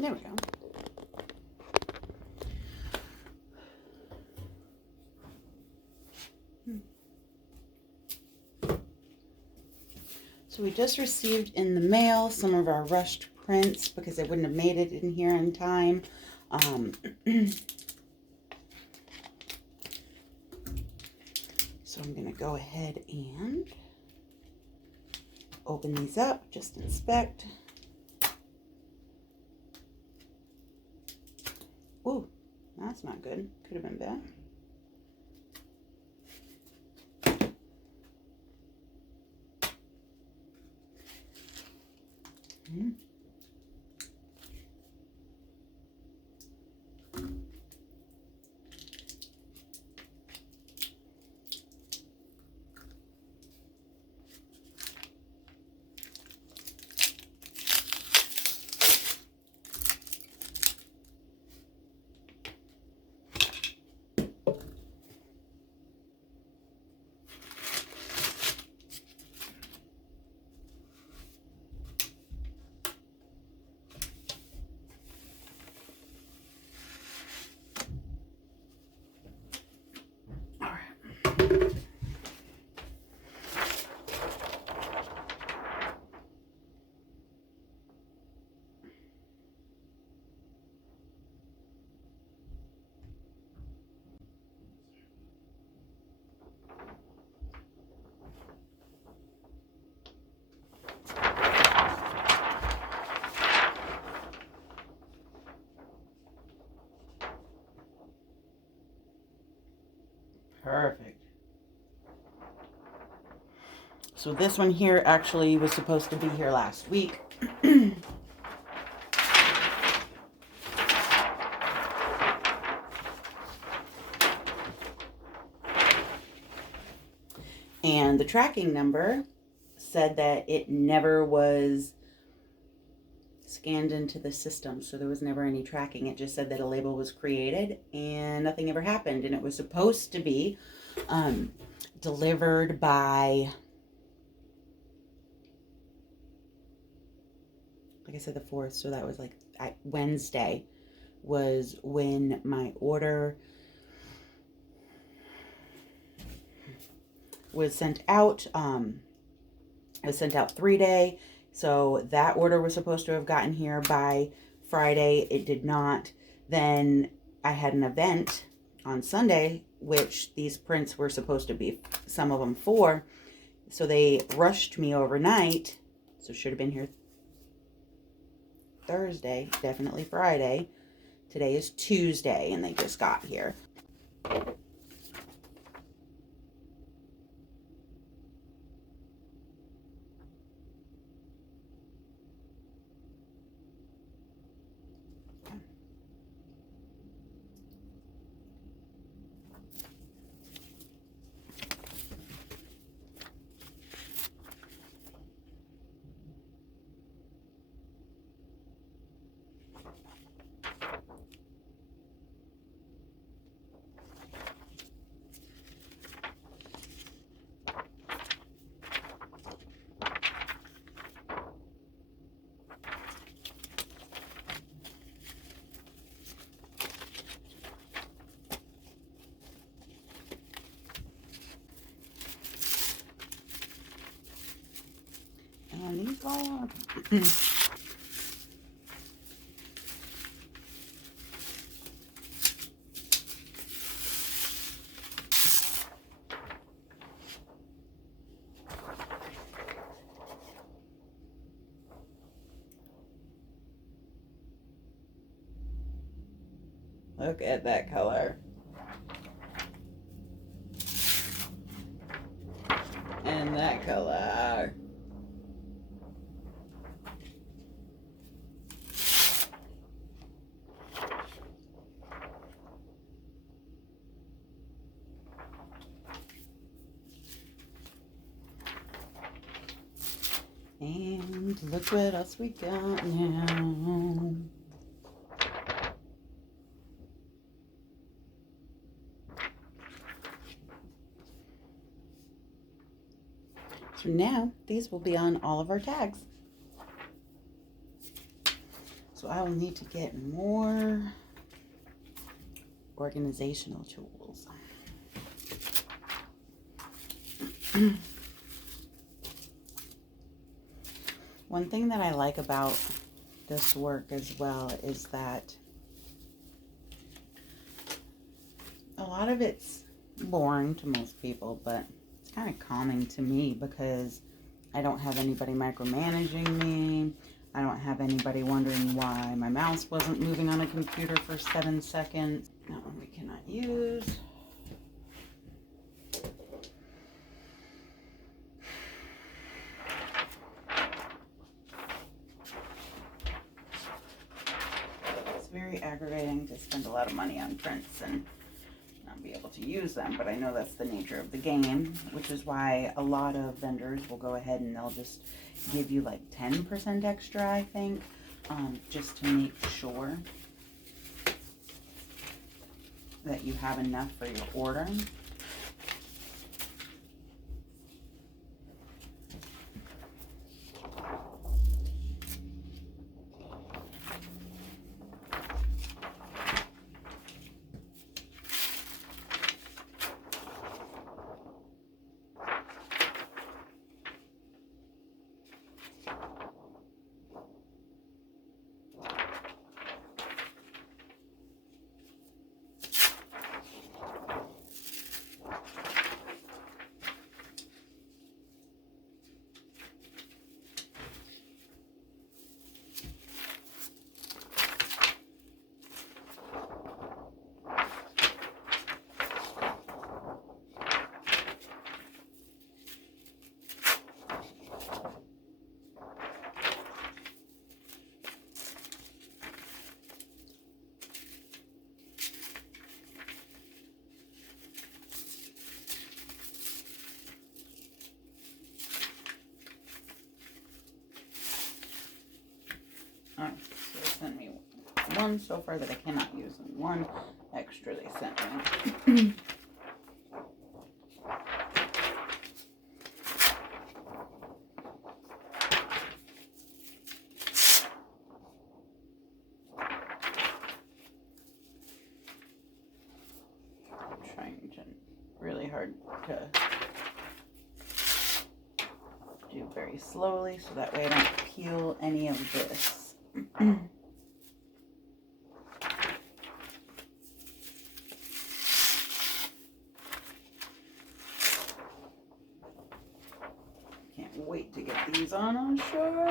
There we go. So we just received in the mail some of our rushed prints because they wouldn't have made it in here in time. So I'm going to go ahead and open these up, just inspect. Ooh, that's not good. Could have been bad. Perfect. So this one here actually was supposed to be here last week. And the tracking number said that it never was scanned into the system, so there was never any tracking. It just said that a label was created and nothing ever happened, and it was supposed to be delivered by, like I said, the 4th, so that was like Wednesday was when my order was sent out. It was sent out 3-day. So that order was supposed to have gotten here by Friday. It did not. Then I had an event on Sunday, which these prints were supposed to be, some of them for. So they rushed me overnight. So should have been here Thursday, definitely Friday. Today is Tuesday, and they just got here. And these all look at that color. And that color. And look what else we got now. So now these will be on all of our tags. So I will need to get more organizational tools. One thing that I like about this work as well is that a lot of it's boring to most people, but it's kind of calming to me because I don't have anybody micromanaging me. I don't have anybody wondering why my mouse wasn't moving on a computer for 7 seconds. That one we cannot use. It's very aggravating to spend a lot of money on prints and not be able to use them, but I know that's the nature of the game, which is why a lot of vendors will go ahead and they'll just give you like 10% extra, I think, just to make sure that you have enough for your order. Alright, so they sent me one so far that I cannot use, and one extra they sent me. I'm trying to really hard to do very slowly so that way I don't peel any of this. Can't wait to get these on a shirt.